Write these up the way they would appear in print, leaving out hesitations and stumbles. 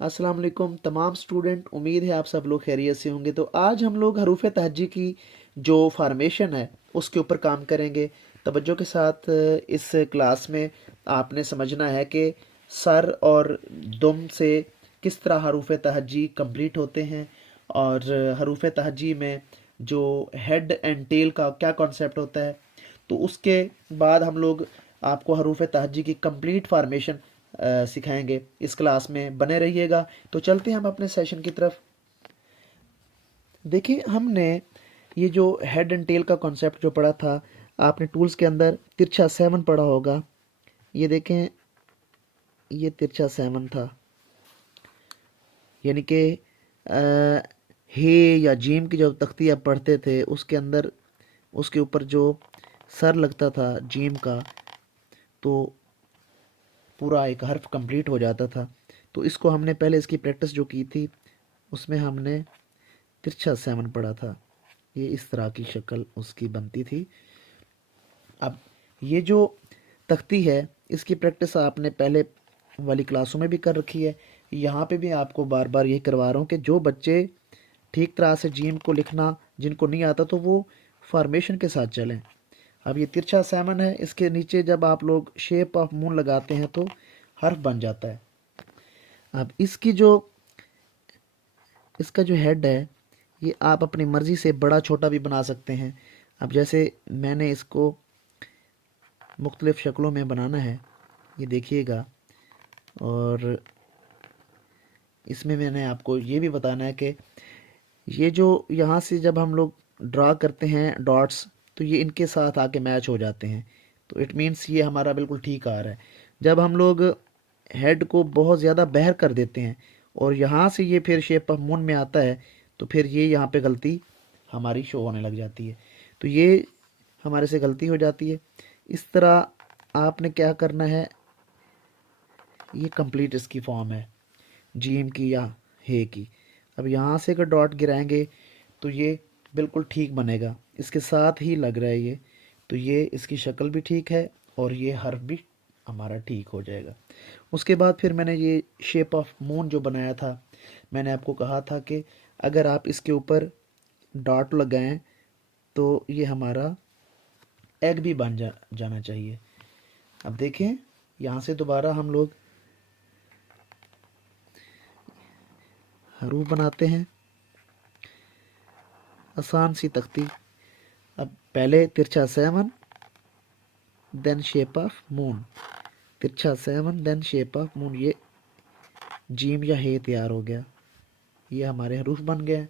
अस्सलाम वालेकुम तमाम स्टूडेंट। उम्मीद है आप सब लोग खैरियत से होंगे। तो आज हम लोग हरूफ तहज्जी की जो फार्मेशन है उसके ऊपर काम करेंगे। तवज्जो के साथ इस क्लास में आपने समझना है कि सर और दुम से किस तरह हरूफ तहज्जी कंप्लीट होते हैं और हरूफ तहज्जी में जो हेड एंड टेल का क्या कॉन्सेप्ट होता है। तो उसके बाद हम लोग आपको हरूफ तहज्जी की कंप्लीट फार्मेशन सिखाएंगे। इस क्लास में बने रहिएगा। तो चलते हैं हम अपने सेशन की तरफ। देखिए, हमने ये जो हेड एंड टेल का कॉन्सेप्ट जो पढ़ा था, आपने टूल्स के अंदर तिरछा 7 पढ़ा होगा। ये देखें, ये तिरछा 7 था, यानी कि हे या जीम की जब तख्ती आप पढ़ते थे उसके अंदर उसके ऊपर जो सर लगता था जीम का, तो पूरा एक हर्फ कंप्लीट हो जाता था। तो इसको हमने पहले इसकी प्रैक्टिस जो की थी उसमें हमने तिरछा 7 पढ़ा था। ये इस तरह की शक्ल उसकी बनती थी। अब ये जो तख्ती है इसकी प्रैक्टिस आपने पहले वाली क्लासों में भी कर रखी है। यहाँ पे भी आपको बार बार यही करवा रहा हूँ कि जो बच्चे ठीक तरह से जीम को लिखना जिनको नहीं आता तो वो फॉर्मेशन के साथ चलें। अब ये तिरछा 7 है, इसके नीचे जब आप लोग शेप ऑफ मून लगाते हैं तो हर्फ बन जाता है। अब इसका जो हेड है ये आप अपनी मर्ज़ी से बड़ा छोटा भी बना सकते हैं। अब जैसे मैंने इसको मुख्तलिफ़ शक्लों में बनाना है, ये देखिएगा। और इसमें मैंने आपको ये भी बताना है कि ये जो यहाँ से जब हम लोग ड्रा करते हैं डॉट्स, तो ये इनके साथ आके मैच हो जाते हैं। तो इट मीन्स ये हमारा बिल्कुल ठीक आ रहा है। जब हम लोग हेड को बहुत ज़्यादा बहर कर देते हैं और यहाँ से ये फिर शेप ऑफ मून में आता है, तो फिर ये यहाँ पे गलती हमारी शो होने लग जाती है। तो ये हमारे से गलती हो जाती है। इस तरह आपने क्या करना है, ये कंप्लीट इसकी फॉर्म है जीम की या हे की। अब यहाँ से अगर डॉट गिराएंगे तो ये बिल्कुल ठीक बनेगा, इसके साथ ही लग रहा है ये। तो ये इसकी शक्ल भी ठीक है और ये हर्फ भी हमारा ठीक हो जाएगा। उसके बाद फिर मैंने ये शेप ऑफ मून जो बनाया था, मैंने आपको कहा था कि अगर आप इसके ऊपर डॉट लगाएं तो ये हमारा एग भी बन जाना चाहिए। अब देखें, यहाँ से दोबारा हम लोग हरूफ बनाते हैं, आसान सी तख्ती। अब पहले तिरछा 7 देन शेप ऑफ मून, तिरछा 7 देन शेप ऑफ मून। ये जीम या हे तैयार हो गया, ये हमारे हरूफ बन गए।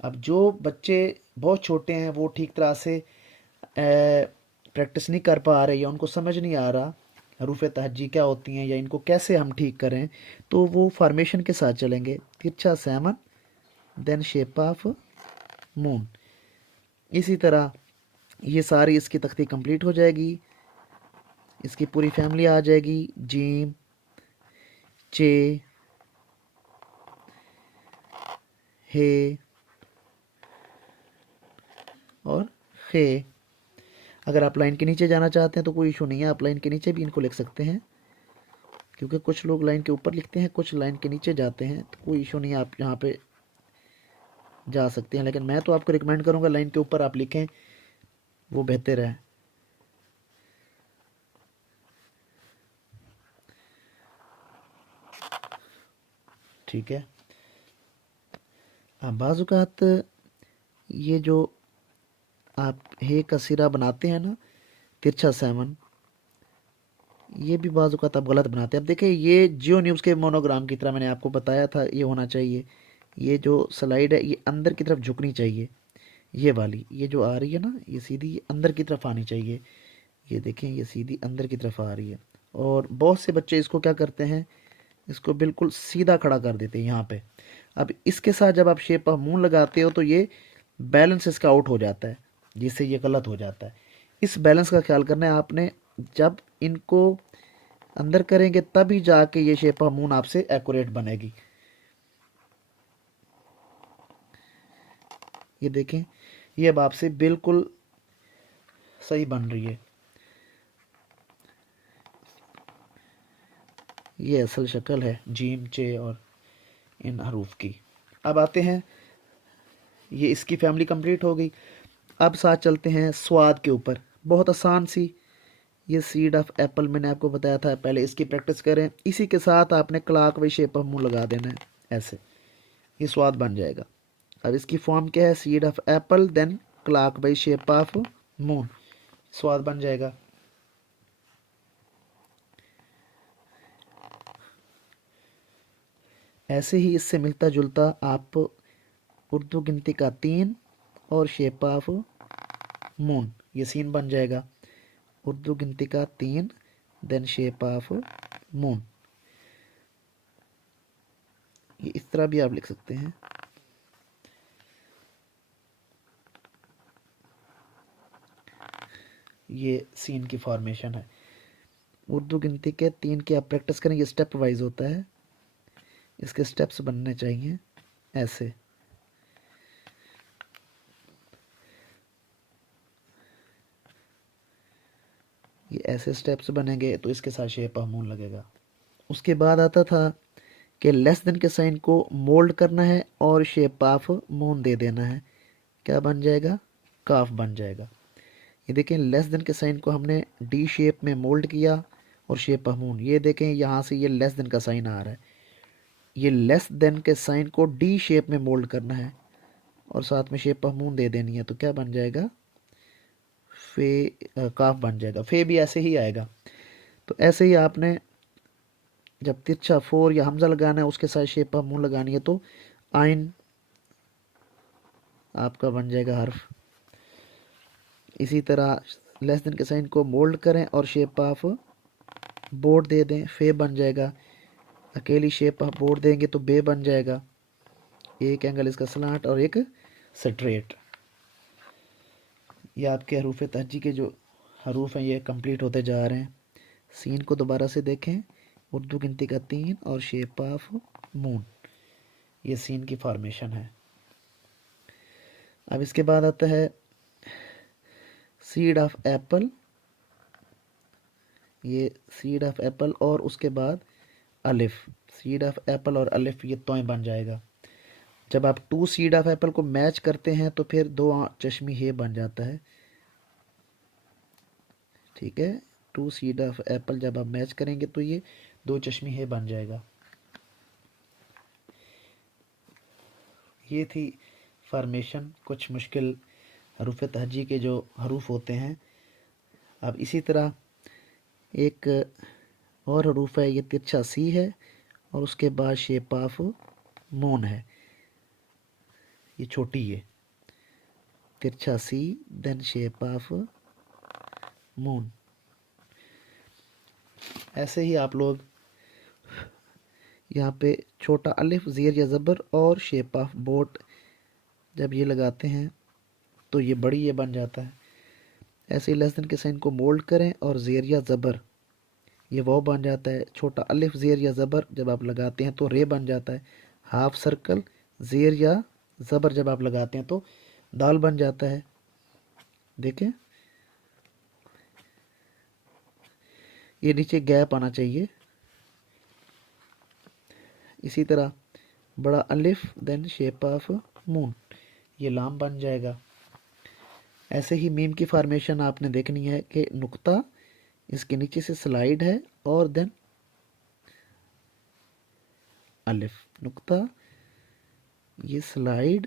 अब जो बच्चे बहुत छोटे हैं वो ठीक तरह से प्रैक्टिस नहीं कर पा रहे या उनको समझ नहीं आ रहा हरूफ तहज्जी क्या होती हैं या इनको कैसे हम ठीक करें, तो वो फॉर्मेशन के साथ चलेंगे। तिरछा 7 देन शेप ऑफ मून। इसी तरह ये सारी इसकी तख्ती कंप्लीट हो जाएगी, इसकी पूरी फैमिली आ जाएगी। जीम, चे, हे और खे। अगर आप लाइन के नीचे जाना चाहते हैं तो कोई इशू नहीं है, आप लाइन के नीचे भी इनको लिख सकते हैं, क्योंकि कुछ लोग लाइन के ऊपर लिखते हैं, कुछ लाइन के नीचे जाते हैं। तो कोई इशू नहीं है, आप यहाँ पे जा सकते हैं। लेकिन मैं तो आपको रिकमेंड करूँगा लाइन के ऊपर आप लिखें, वो बेहतर है। ठीक है। बाज़ औक़ात ये जो आप हे का सिरा बनाते हैं ना, तिरछा 7, ये भी बाज़ औक़ात आप गलत बनाते हैं। अब देखिए, ये जियो न्यूज़ के मोनोग्राम की तरह मैंने आपको बताया था ये होना चाहिए। ये जो स्लाइड है ये अंदर की तरफ झुकनी चाहिए, ये वाली, ये जो आ रही है ना, ये सीधी अंदर की तरफ आनी चाहिए। ये देखें, ये सीधी अंदर की तरफ आ रही है। और बहुत से बच्चे इसको क्या करते हैं, इसको बिल्कुल सीधा खड़ा कर देते हैं यहाँ पे। अब इसके साथ जब आप शेप ऑफ मून लगाते हो तो ये बैलेंस इसका आउट हो जाता है, जिससे ये गलत हो जाता है। इस बैलेंस का ख्याल करना है आपने। जब इनको अंदर करेंगे तभी जाके ये शेप ऑफ मून आपसे एक्यूरेट बनेगी। ये देखें, ये अब आपसे बिल्कुल सही बन रही है। ये असल शक्ल है जीम, चे और इन हरूफ की। अब आते हैं, ये इसकी फैमिली कंप्लीट हो गई। अब साथ चलते हैं स्वाद के ऊपर। बहुत आसान सी, ये सीड ऑफ एप्पल मैंने आपको बताया था, पहले इसकी प्रैक्टिस करें। इसी के साथ आपने clock wise shape of moon लगा देना है, ऐसे ये स्वाद बन जाएगा। अब इसकी फॉर्म क्या है, seed of apple then clockwise shape of moon, स्वाद बन जाएगा। ऐसे ही इससे मिलता जुलता आप उर्दू गिनती का 3 और शेप ऑफ मून, ये सीन बन जाएगा। उर्दू गिनती का 3 देन शेप ऑफ मून, ये इस तरह भी आप लिख सकते हैं। ये सीन की फॉर्मेशन है। उर्दू गिनती के 3 की आप प्रैक्टिस करें, ये स्टेप वाइज होता है, इसके स्टेप्स बनने चाहिए ऐसे। ये ऐसे स्टेप्स बनेंगे तो इसके साथ शेप ऑफ मून लगेगा। उसके बाद आता था कि लेस देन के साइन को मोल्ड करना है और शेप ऑफ मून दे देना है, क्या बन जाएगा, काफ बन जाएगा। ये देखें, लेस देन के साइन को हमने डी शेप में मोल्ड किया और शेप ऑफ मून, ये देखें यहाँ से ये लेस देन का साइन आ रहा है, ये लेस देन के साइन को डी शेप में मोल्ड करना है और साथ में शेप ऑफ मून दे देनी है, तो क्या बन जाएगा, फे, काफ बन जाएगा। फे भी ऐसे ही आएगा। तो ऐसे ही आपने जब तिरछा 4 या हमजा लगाना है उसके साथ शेप ऑफ मून लगानी है, तो आइन आपका बन जाएगा हर्फ। इसी तरह लेस देन के साइन को मोल्ड करें और शेप ऑफ बोर्ड दे दें, फे बन जाएगा। अकेली शेप ऑफ बोर्ड देंगे तो बे बन जाएगा, एक एंगल इसका स्लांट और एक स्ट्रेट। ये आपके हरूफ तहजी के जो हरूफ हैं ये कंप्लीट होते जा रहे हैं। सीन को दोबारा से देखें, उर्दू गिनती का 3 और शेप ऑफ मून, ये सीन की फॉर्मेशन है। अब इसके बाद आता है सीड ऑफ एप्पल, ये सीड ऑफ एप्पल और उसके बाद अलिफ, सीड ऑफ एप्पल और अलिफ, ये तोय बन जाएगा। जब आप 2 सीड ऑफ एप्पल को मैच करते हैं तो फिर 2 चश्मी हे बन जाता है, ठीक है। 2 सीड ऑफ एप्पल जब आप मैच करेंगे तो ये 2 चश्मी हे बन जाएगा। ये थी फॉर्मेशन, कुछ मुश्किल हरूफ तहजी के जो हरूफ होते हैं। अब इसी तरह एक और हरूफ है, ये तिरछा सी है और उसके बाद शेप ऑफ मून है, ये छोटी है, तिरछा सी देन शेप ऑफ मून। ऐसे ही आप लोग यहाँ पे छोटा अलिफ, ज़ेर या ज़बर और शेप ऑफ बोट जब ये लगाते हैं तो ये बड़ी ये बन जाता है। ऐसे ही लेस देन के साइन को मोल्ड करें और ज़ेर या ज़बर, ये वाव बन जाता है। छोटा अलिफ, ज़ेर या ज़बर जब आप लगाते हैं तो रे बन जाता है। हाफ सर्कल, ज़ेर या ज़बर जब आप लगाते हैं तो दाल बन जाता है। देखें, ये नीचे गैप आना चाहिए। इसी तरह बड़ा अलिफ देन शेप ऑफ मून, ये लाम बन जाएगा। ऐसे ही मीम की फॉर्मेशन आपने देखनी है कि नुक्ता इसके नीचे से स्लाइड है और देन अलिफ, नुक्ता, ये स्लाइड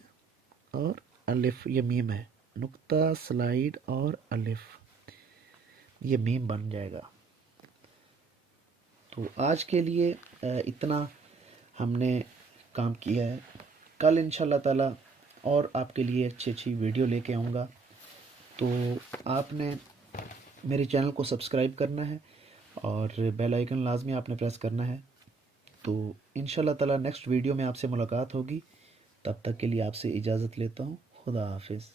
और अलिफ, ये मीम है, नुक्ता स्लाइड और अलिफ, ये मीम बन जाएगा। तो आज के लिए इतना हमने काम किया है। कल इंशाल्लाह ताला और आपके लिए अच्छी अच्छी वीडियो लेके आऊँगा। तो आपने मेरे चैनल को सब्सक्राइब करना है और बेल आइकन लाजमी आपने प्रेस करना है। तो इंशाल्लाह ताला नेक्स्ट वीडियो में आपसे मुलाकात होगी। तब तक के लिए आपसे इजाज़त लेता हूँ। खुदा हाफिज़।